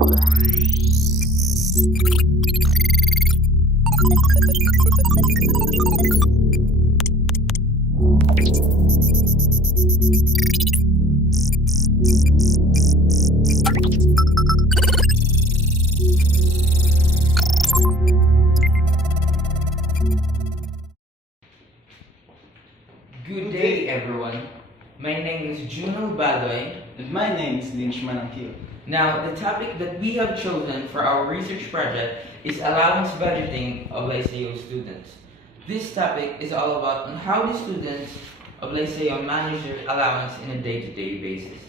Good day, everyone. My name is Juno Badoy. And my name is Lynch Manangkil. Now, the topic that we have chosen for our research project is allowance budgeting of LICEO students. This topic is all about on how the students of LICEO manage their allowance in a day-to-day basis.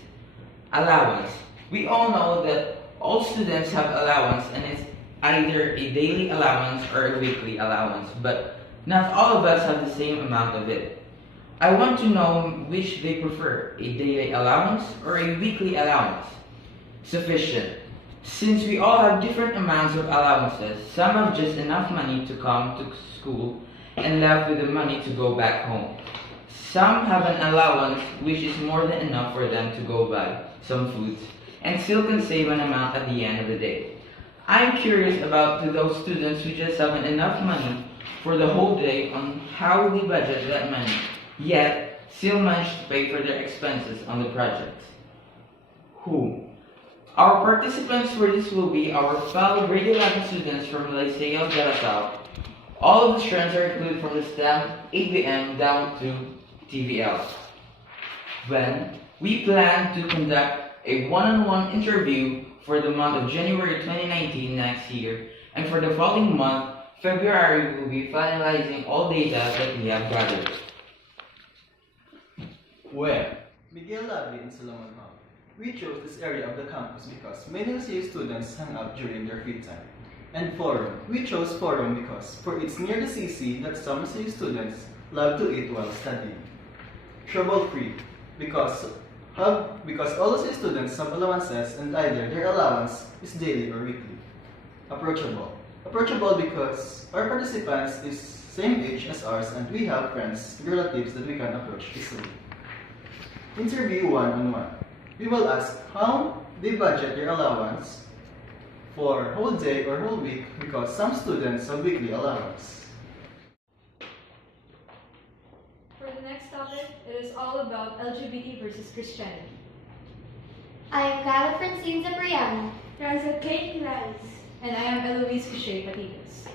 Allowance. We all know that all students have allowance and it's either a daily allowance or a weekly allowance, but not all of us have the same amount of it. I want to know which they prefer, a daily allowance or a weekly allowance. Sufficient. Since we all have different amounts of allowances, some have just enough money to come to school and left with the money to go back home. Some have an allowance which is more than enough for them to go buy some foods and still can save an amount at the end of the day. I'm curious about to those students who just have enough money for the whole day on how they budget that money, yet still manage to pay for their expenses on the projects. Who? Our participants for this will be our fellow grade 11 students from LICEO de La Salle. All of the strands are included from the STEM, ABM down to TVL. When we plan to conduct a one-on-one interview for the month of January 2019 next year, and for the following month, February, we will be finalizing all data that we have gathered. Where? Miguel Labri and Solomon Hall. We chose this area of the campus because many LICEO students hang out during their free time. And Forum. We chose Forum because it's near the CC that some LICEO students love to eat while studying. Trouble-free because all LICEO students have allowances and either their allowance is daily or weekly. Approachable. Approachable because our participants is same age as ours and we have friends and relatives that we can approach easily. Interview one-on-one. We will ask how they budget their allowance for whole day or whole week because some students have weekly allowance. For the next topic, it is all about LGBT versus Christianity. I am Carla Francine Zabriano. Franza Kate Gladys. And I am Eloise Cushay Patitas.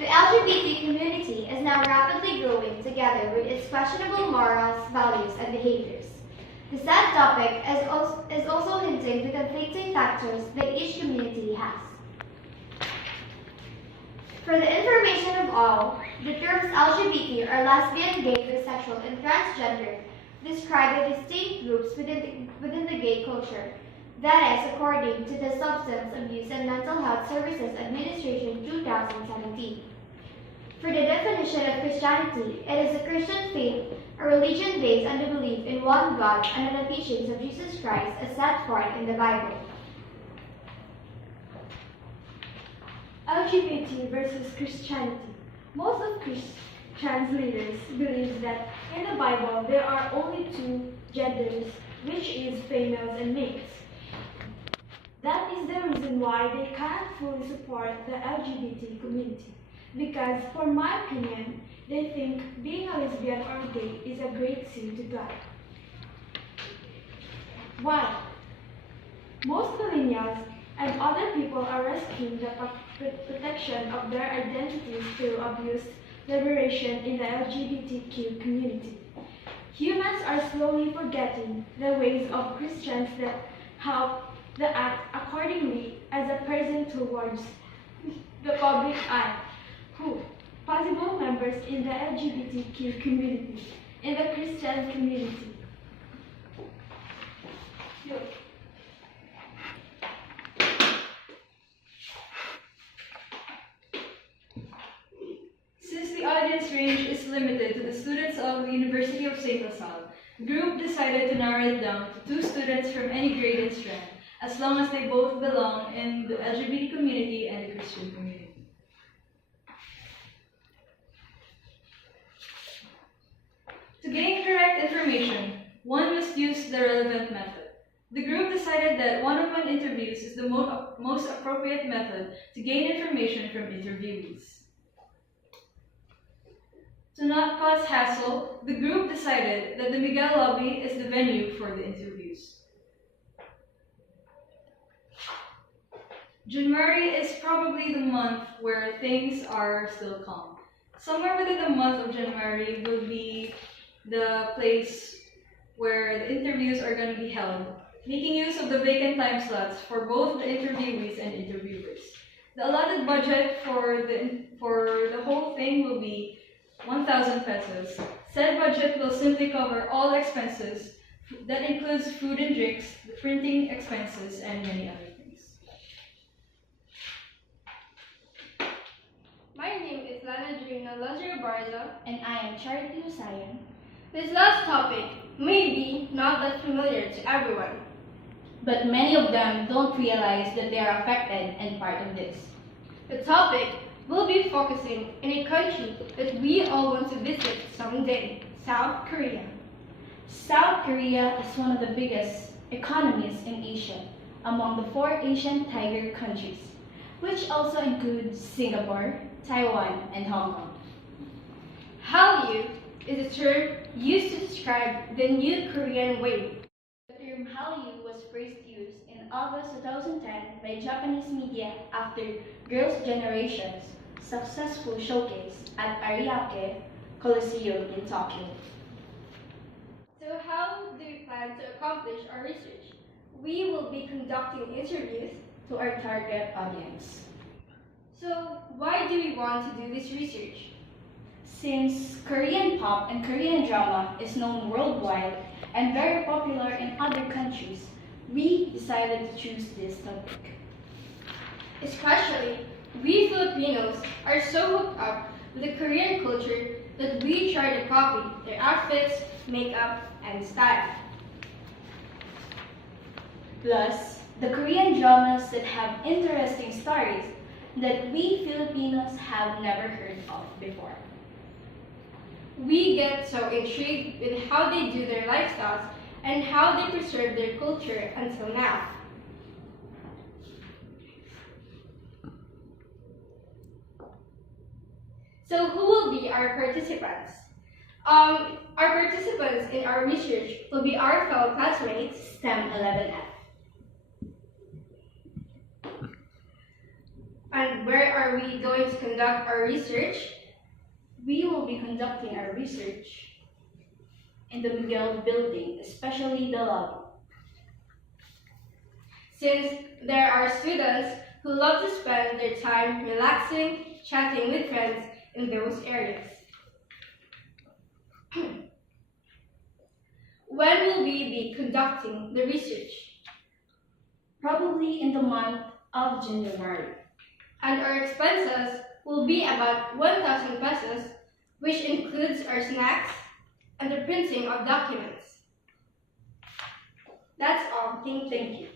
The LGBT community is now rapidly growing together with its questionable morals, values, and behaviors. The sad topic is also hinting the conflicting factors that each community has. For the information of all, the terms LGBT are lesbian, gay, bisexual, and transgender describe the distinct groups within the gay culture. That is according to the Substance Abuse and Mental Health Services Administration 2017. For the definition of Christianity, it is a Christian faith, a religion based on the belief in one God and on the teachings of Jesus Christ as set forth in the Bible. LGBT versus Christianity. Most of Christian leaders believe that in the Bible there are only two genders, which is females and males. That is the reason why they can't fully support the LGBT community. Because, for my opinion, they think being a lesbian or gay is a great sin to God. Why? Most millennials and other people are risking the protection of their identities through abuse, liberation in the LGBTQ community. Humans are slowly forgetting the ways of Christians that help the act accordingly as a person towards the public eye. Who? Possible members in the LGBTQ community, in the Christian community. Since the audience range is limited to the students of the University of St. La Salle, the group decided to narrow it down to 2 students from any grade and strand, as long as they both belong in the LGBT community and the Christian community. To gain correct information, one must use the relevant method. The group decided that one-on-one interviews is the most appropriate method to gain information from interviewees. To not cause hassle, the group decided that the Miguel lobby is the venue for the interviews. January is probably the month where things are still calm. Somewhere within the month of January will be the place where the interviews are going to be held, making use of the vacant time slots for both the interviewees and interviewers. The allotted budget for the whole thing will be 1,000 pesos. Said budget will simply cover all expenses. That includes food and drinks, the printing expenses, and many other things. My name is Lana Jurina Lazaro Barza. And I am Charity Usayan. This last topic may be not that familiar to everyone. But many of them don't realize that they are affected and part of this. The topic will be focusing in a country that we all want to visit someday, South Korea. South Korea is one of the biggest economies in Asia, among the 4 Asian tiger countries, which also includes Singapore, Taiwan, and Hong Kong. Hallyu is a term used to describe the new Korean wave. The term Hallyu was first used in August 2010 by Japanese media after Girls' Generation's successful showcase at Ariake Coliseum in Tokyo. So how do we plan to accomplish our research? We will be conducting interviews. To our target audience. So why do we want to do this research? Since Korean pop and Korean drama is known worldwide and very popular in other countries, we decided to choose this topic. Especially, we Filipinos are so hooked up with the Korean culture that we try to copy their outfits, makeup, and style. Plus, the Korean dramas that have interesting stories that we Filipinos have never heard of before. We get so intrigued with how they do their lifestyles and how they preserve their culture until now. So who will be our participants? Our participants in our research will be our fellow classmates, STEM 11F. And where are we going to conduct our research? We will be conducting our research in the Miguel building, especially the lobby. Since there are students who love to spend their time relaxing, chatting with friends in those areas. When will we be conducting the research? Probably in the month of January. And our expenses will be about 1,000 pesos, which includes our snacks and the printing of documents. That's all. Thank you.